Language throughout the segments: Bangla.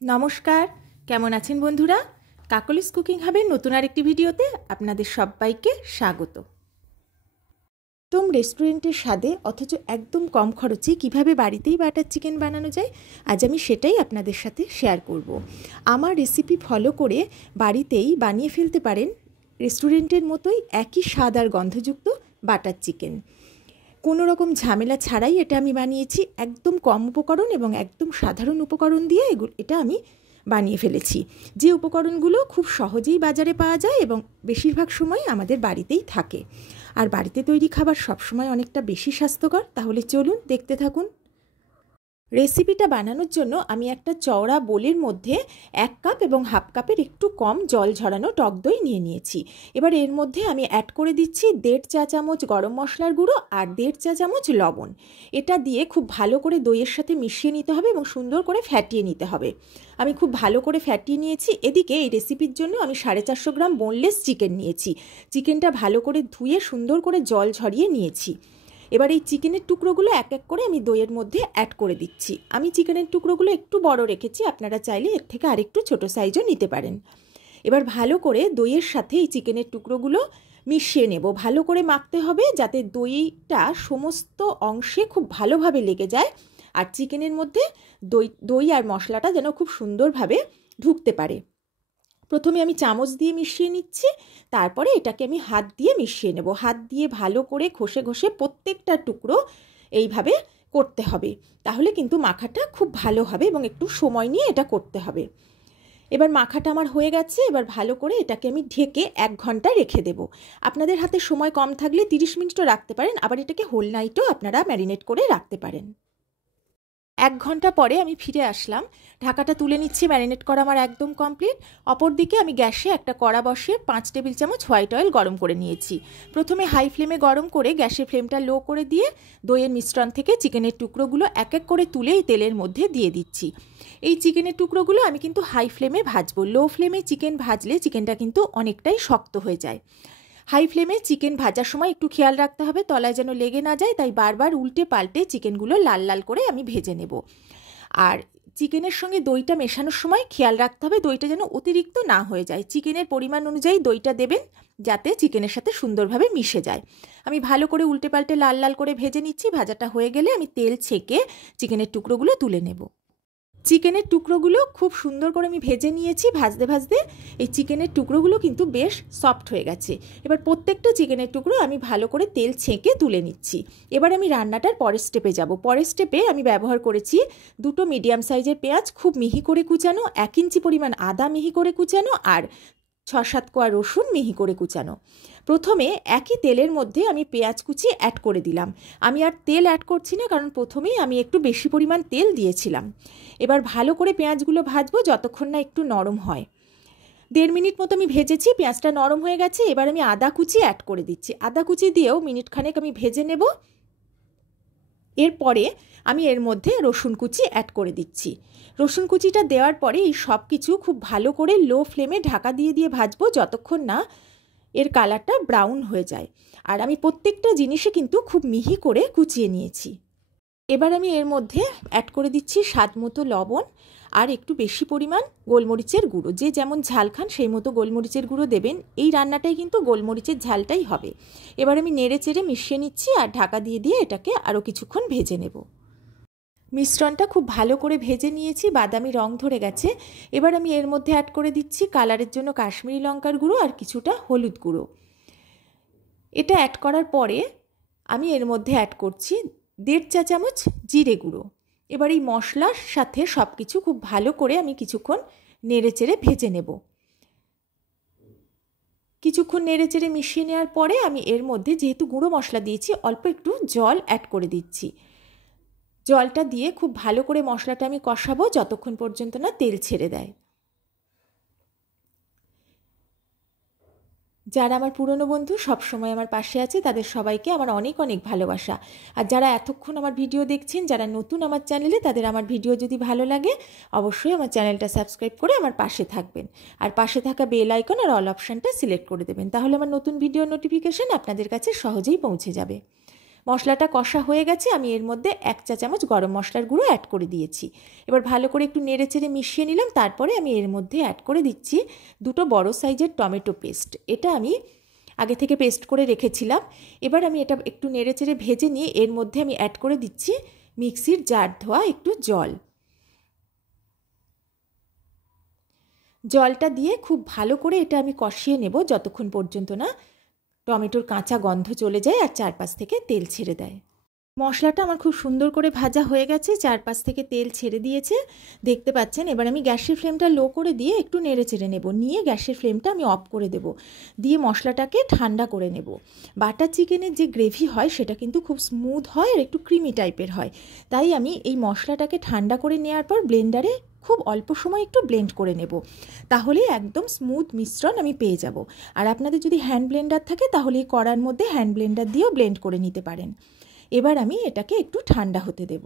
নমস্কার, কেমন আছেন বন্ধুরা? কাকলিস কুকিং হাবের নতুন আরেকটি ভিডিওতে আপনাদের সবাইকে স্বাগত। একদম রেস্টুরেন্টের স্বাদে অথচ একদম কম খরচে কিভাবে বাড়িতেই বাটার চিকেন বানানো যায়, আজ আমি সেটাই আপনাদের সাথে শেয়ার করব। আমার রেসিপি ফলো করে বাড়িতেই বানিয়ে ফেলতে পারেন রেস্টুরেন্টের মতোই একই স্বাদ আর গন্ধযুক্ত বাটার চিকেন। কোনো রকম ঝামেলা ছাড়াই এটা আমি বানিয়েছি, একদম কম উপকরণ এবং একদম সাধারণ উপকরণ দিয়ে এটা আমি বানিয়ে ফেলেছি। যে উপকরণগুলো খুব সহজেই বাজারে পাওয়া যায় এবং বেশিরভাগ সময় আমাদের বাড়িতেই থাকে। আর বাড়িতে তৈরি খাবার সবসময় অনেকটা বেশি স্বাস্থ্যকর। তাহলে চলুন দেখতে থাকুন। রেসিপিটা বানানোর জন্য আমি একটা চওড়া বোলের মধ্যে 1 কাপ এবং হাফ কাপের একটু কম জল ঝরানো টক দই নিয়ে নিয়েছি। এবার এর মধ্যে আমি অ্যাড করে দিচ্ছি 1.5 চা চামচ গরম মশলার গুঁড়ো আর 1.5 চা চামচ লবণ। এটা দিয়ে খুব ভালো করে দইয়ের সাথে মিশিয়ে নিতে হবে এবং সুন্দর করে ফ্যাটিয়ে নিতে হবে। আমি খুব ভালো করে ফ্যাটিয়ে নিয়েছি। এদিকে এই রেসিপির জন্য আমি 450 গ্রাম বোনলেস চিকেন নিয়েছি। চিকেনটা ভালো করে ধুয়ে সুন্দর করে জল ঝরিয়ে নিয়েছি। এবার এই চিকেনের টুকরোগুলো এক এক করে আমি দইয়ের মধ্যে অ্যাড করে দিচ্ছি। আমি চিকেনের টুকরোগুলো একটু বড় রেখেছি, আপনারা চাইলে এর থেকে আরেকটু ছোট সাইজও নিতে পারেন। এবার ভালো করে দইয়ের সাথে এই চিকেনের টুকরোগুলো মিশিয়ে নেব। ভালো করে মাখতে হবে যাতে দইটা সমস্ত অংশে খুব ভালোভাবে লেগে যায় আর চিকেনের মধ্যে দই আর মশলাটা যেন খুব সুন্দরভাবে ঢুকতে পারে। প্রথমে আমি চামচ দিয়ে মিশিয়ে নিচ্ছি, তারপরে এটাকে আমি হাত দিয়ে মিশিয়ে নেব। হাত দিয়ে ভালো করে ঘষে ঘষে প্রত্যেকটা টুকরো এইভাবে করতে হবে, তাহলে কিন্তু মাখাটা খুব ভালো হবে এবং একটু সময় নিয়ে এটা করতে হবে। এবার মাখাটা আমার হয়ে গেছে। এবার ভালো করে এটাকে আমি ঢেকে 1 ঘন্টা রেখে দেব। আপনাদের হাতে সময় কম থাকলে 30 মিনিটও রাখতে পারেন, আবার এটাকে হোল নাইটও আপনারা ম্যারিনেট করে রাখতে পারেন। 1 ঘন্টা পরে আমি ফিরে আসলাম। ঢাকাটা তুলে নিচ্ছি, ম্যারিনেট করা আমার একদম কমপ্লিট। অপরদিকে আমি গ্যাসে একটা কড়া বসিয়ে 5 টেবিল চামচ হোয়াইট অয়েল গরম করে নিয়েছি। প্রথমে হাই ফ্লেমে গরম করে গ্যাসের ফ্লেমটা লো করে দিয়ে দইয়ের মিশ্রণ থেকে চিকেনের টুকরোগুলো এক এক করে তুলে এই তেলের মধ্যে দিয়ে দিচ্ছি। এই চিকেনের টুকরোগুলো আমি কিন্তু হাই ফ্লেমে ভাজবো। লো ফ্লেমে চিকেন ভাজলে চিকেনটা কিন্তু অনেকটাই শক্ত হয়ে যায়। হাই ফ্লেমে চিকেন ভাজার সময় একটু খেয়াল রাখতে হবে তলায় যেন লেগে না যায়, তাই বারবার উল্টে পাল্টে চিকেনগুলো লাল লাল করে আমি ভেজে নেব। আর চিকেনের সঙ্গে দইটা মেশানোর সময় খেয়াল রাখতে হবে দইটা যেন অতিরিক্ত না হয়ে যায়। চিকেনের পরিমাণ অনুযায়ী দইটা দেবেন যাতে চিকেনের সাথে সুন্দরভাবে মিশে যায়। আমি ভালো করে উল্টে পাল্টে লাল লাল করে ভেজে নিচ্ছি। ভাজাটা হয়ে গেলে আমি তেল ছেঁকে চিকেনের টুকরোগুলো তুলে নেব। চিকেনের টুকরোগুলো খুব সুন্দর করে আমি ভেজে নিয়েছি। ভাজতে ভাজতে এই চিকেনের টুকরোগুলো কিন্তু বেশ সফট হয়ে গেছে। এবার প্রত্যেকটা চিকেনের টুকরো আমি ভালো করে তেল ছেঁকে তুলে নিচ্ছি। এবার আমি রান্নাটার পরের স্টেপে যাব। পরের স্টেপে আমি ব্যবহার করেছি 2টো মিডিয়াম সাইজের পেঁয়াজ খুব মিহি করে কুচানো, 1 ইঞ্চি পরিমাণ আদা মিহি করে কুচানো আর 6-7 কোয়া রসুন মিহি করে কুচানো। প্রথমে একই তেলের মধ্যে আমি পেঁয়াজ কুচি অ্যাড করে দিলাম। আমি আর তেল অ্যাড করছি না, কারণ প্রথমেই আমি একটু বেশি পরিমাণ তেল দিয়েছিলাম। এবার ভালো করে পেঁয়াজগুলো ভাজবো যতক্ষণ না একটু নরম হয়। 1.5 মিনিট মতো আমি ভেজেছি, পেঁয়াজটা নরম হয়ে গেছে। এবার আমি আদা কুচি অ্যাড করে দিচ্ছি। আদা কুচি দিয়েও মিনিট খানেক আমি ভেজে নেব। এরপরে আমি এর মধ্যে রসুন কুচি অ্যাড করে দিচ্ছি। রসুন কুচিটা দেওয়ার পরে এই সব কিছু খুব ভালো করে লো ফ্লেমে ঢাকা দিয়ে দিয়ে ভাজবো যতক্ষণ না এর কালারটা ব্রাউন হয়ে যায়। আর আমি প্রত্যেকটা জিনিসে কিন্তু খুব মিহি করে কুচিয়ে নিয়েছি। এবার আমি এর মধ্যে অ্যাড করে দিচ্ছি স্বাদ মতো লবণ আর একটু বেশি পরিমাণ গোলমরিচের গুঁড়ো। যে যেমন ঝাল খান সেই মতো গোলমরিচের গুঁড়ো দেবেন। এই রান্নাটাই কিন্তু গোলমরিচের ঝালটাই হবে। এবার আমি নেড়ে চেড়ে মিশিয়ে নিচ্ছি আর ঢাকা দিয়ে দিয়ে এটাকে আরও কিছুক্ষণ ভেজে নেব। মিশ্রণটা খুব ভালো করে ভেজে নিয়েছি, বাদামি রং ধরে গেছে। এবার আমি এর মধ্যে অ্যাড করে দিচ্ছি কালারের জন্য কাশ্মীরি লঙ্কার গুঁড়ো আর কিছুটা হলুদ গুঁড়ো। এটা অ্যাড করার পরে আমি এর মধ্যে অ্যাড করছি 1.5 চা চামচ জিরে গুঁড়ো। এবার এই মশলার সাথে সব কিছু খুব ভালো করে আমি কিছুক্ষণ নেড়ে চেড়ে ভেজে নেব। কিছুক্ষণ নেড়ে চেড়ে মিশিয়ে নেওয়ার পরে আমি এর মধ্যে যেহেতু গুঁড়ো মশলা দিয়েছি অল্প একটু জল অ্যাড করে দিচ্ছি। জলটা দিয়ে খুব ভালো করে মশলাটা আমি কষাবো যতক্ষণ পর্যন্ত না তেল ছেড়ে দেয়। যারা আমার পুরনো বন্ধু সবসময় আমার পাশে আছে তাদের সবাইকে আমার অনেক অনেক ভালোবাসা। আর যারা এতক্ষণ আমার ভিডিও দেখছেন, যারা নতুন আমার চ্যানেলে, তাদের আমার ভিডিও যদি ভালো লাগে অবশ্যই আমার চ্যানেলটা সাবস্ক্রাইব করে আমার পাশে থাকবেন। আর পাশে থাকা বেল আইকন আর অল অপশানটা সিলেক্ট করে দেবেন, তাহলে আমার নতুন ভিডিও নোটিফিকেশান আপনাদের কাছে সহজেই পৌঁছে যাবে। মশলাটা কষা হয়ে গেছে, আমি এর মধ্যে 1 চা চামচ গরম মশলার গুঁড়ো অ্যাড করে দিয়েছি। এবার ভালো করে একটু নেড়ে চেড়ে মিশিয়ে নিলাম। তারপরে আমি এর মধ্যে অ্যাড করে দিচ্ছি 2টো বড় সাইজের টমেটো পেস্ট। এটা আমি আগে থেকে পেস্ট করে রেখেছিলাম। এবার আমি এটা একটু নেড়ে চেড়ে ভেজে নিয়ে এর মধ্যে আমি অ্যাড করে দিচ্ছি মিক্সির জার ধোয়া একটু জল। জলটা দিয়ে খুব ভালো করে এটা আমি কষিয়ে নেব যতক্ষণ পর্যন্ত না টমেটোর কাঁচা গন্ধ চলে যায় আর চারপাশ থেকে তেল ছেড়ে দেয়। মশলাটা আমার খুব সুন্দর করে ভাজা হয়ে গেছে, চারপাশ থেকে তেল ছেড়ে দিয়েছে, দেখতে পাচ্ছেন। এবার আমি গ্যাসের ফ্লেমটা লো করে দিয়ে একটু নেড়ে চেড়ে নেব, নিয়ে গ্যাসের ফ্লেমটা আমি অফ করে দেব, দিয়ে মশলাটাকে ঠান্ডা করে নেব। বাটার চিকেনের যে গ্রেভি হয় সেটা কিন্তু খুব স্মুথ হয় আর একটু ক্রিমি টাইপের হয়, তাই আমি এই মশলাটাকে ঠান্ডা করে নেওয়ার পর ব্লেন্ডারে খুব অল্প সময় একটু ব্লেন্ড করে নেব, তাহলে একদম স্মুথ মিশ্রণ আমি পেয়ে যাব। আর আপনাদের যদি হ্যান্ড ব্লেন্ডার থাকে তাহলে এই কড়ার মধ্যে হ্যান্ড ব্লেন্ডার দিয়েও ব্লেন্ড করে নিতে পারেন। এবার আমি এটাকে একটু ঠান্ডা হতে দেব।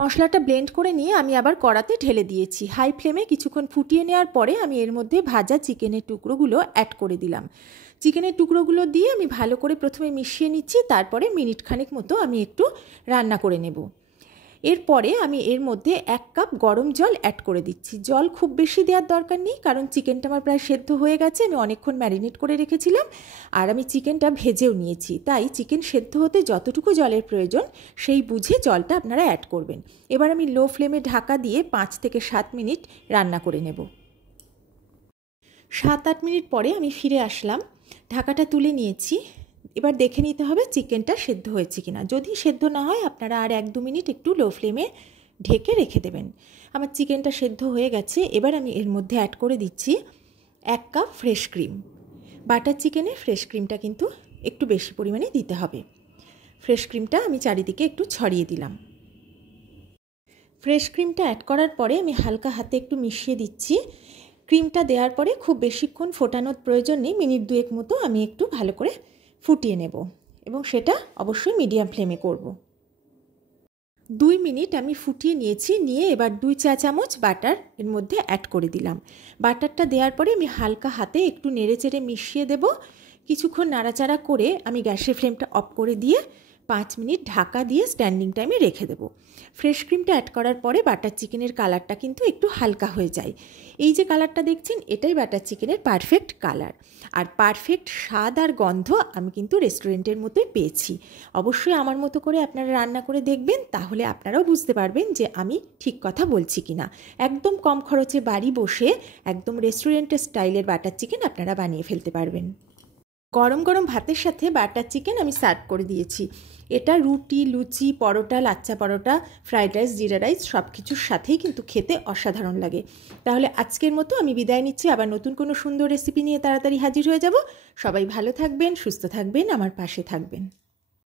মশলাটা ব্লেন্ড করে নিয়ে আমি আবার কড়াতে ঢেলে দিয়েছি। হাই ফ্লেমে কিছুক্ষণ ফুটিয়ে নেওয়ার পরে আমি এর মধ্যে ভাজা চিকেনের টুকরোগুলো অ্যাড করে দিলাম। চিকেনের টুকরোগুলো দিয়ে আমি ভালো করে প্রথমে মিশিয়ে নিচ্ছি, তারপরে মিনিট খানেক মতো আমি একটু রান্না করে নেব। এরপরে আমি এর মধ্যে 1 কাপ গরম জল অ্যাড করে দিচ্ছি। জল খুব বেশি দেওয়ার দরকার নেই, কারণ চিকেনটা আমার প্রায় সেদ্ধ হয়ে গেছে, আমি অনেকক্ষণ ম্যারিনেট করে রেখেছিলাম আর আমি চিকেনটা ভেজেও নিয়েছি, তাই চিকেন সেদ্ধ হতে যতটুকু জলের প্রয়োজন সেই বুঝে জলটা আপনারা অ্যাড করবেন। এবার আমি লো ফ্লেমে ঢাকা দিয়ে 5 থেকে 7 মিনিট রান্না করে নেব। 7-8 মিনিট পরে আমি ফিরে আসলাম, ঢাকাটা তুলে নিয়েছি। এবার দেখে নিতে হবে চিকেনটা সেদ্ধ হয়েছে কিনা। যদি সেদ্ধ না হয় আপনারা আর 1-2 মিনিট একটু লো ফ্লেমে ঢেকে রেখে দেবেন। আমার চিকেনটা সেদ্ধ হয়ে গেছে। এবার আমি এর মধ্যে অ্যাড করে দিচ্ছি 1 কাপ ফ্রেশ ক্রিম। বাটার চিকেনে ফ্রেশ ক্রিমটা কিন্তু একটু বেশি পরিমাণে দিতে হবে। ফ্রেশ ক্রিমটা আমি চারিদিকে একটু ছড়িয়ে দিলাম। ফ্রেশ ক্রিমটা অ্যাড করার পরে আমি হালকা হাতে একটু মিশিয়ে দিচ্ছি। ক্রিমটা দেওয়ার পরে খুব বেশিক্ষণ ফোটানোর প্রয়োজন নেই, মিনিট 2 মতো আমি একটু ভালো করে ফুটিয়ে নেব, এবং সেটা অবশ্যই মিডিয়াম ফ্লেমে করব। 2 মিনিট আমি ফুটিয়ে নিয়েছি, নিয়ে এবার 2 চা চামচ বাটার এর মধ্যে অ্যাড করে দিলাম। বাটারটা দেওয়ার পরে আমি হালকা হাতে একটু নেড়ে চেড়ে মিশিয়ে দেব। কিছুক্ষণ নাড়াচাড়া করে আমি গ্যাসের ফ্লেমটা অফ করে দিয়ে 5 মিনিট ঢাকা দিয়ে স্ট্যান্ডিং টাইমে রেখে দেব। ফ্রেশ ক্রিমটা অ্যাড করার পরে বাটার চিকেনের কালারটা কিন্তু একটু হালকা হয়ে যায়। এই যে কালারটা দেখছেন, এটাই বাটার চিকেনের পারফেক্ট কালার, আর পারফেক্ট স্বাদ আর গন্ধ আমি কিন্তু রেস্টুরেন্টের মতোই পেয়েছি। অবশ্যই আমার মতো করে আপনারা রান্না করে দেখবেন, তাহলে আপনারাও বুঝতে পারবেন যে আমি ঠিক কথা বলছি কিনা। একদম কম খরচে বাড়ি বসে একদম রেস্টুরেন্টের স্টাইলের বাটার চিকেন আপনারা বানিয়ে ফেলতে পারবেন। গরম গরম ভাতের সাথে বাটার চিকেন আমি সার্ভ করে দিয়েছি। এটা রুটি, লুচি, পরোটা, লাচ্চা পরোটা, ফ্রাইড রাইস, জিরা রাইস সব কিছুর সাথেই কিন্তু খেতে অসাধারণ লাগে। তাহলে আজকের মতো আমি বিদায় নিচ্ছি, আবার নতুন কোনো সুন্দর রেসিপি নিয়ে তাড়াতাড়ি হাজির হয়ে যাব। সবাই ভালো থাকবেন, সুস্থ থাকবেন, আমার পাশে থাকবেন।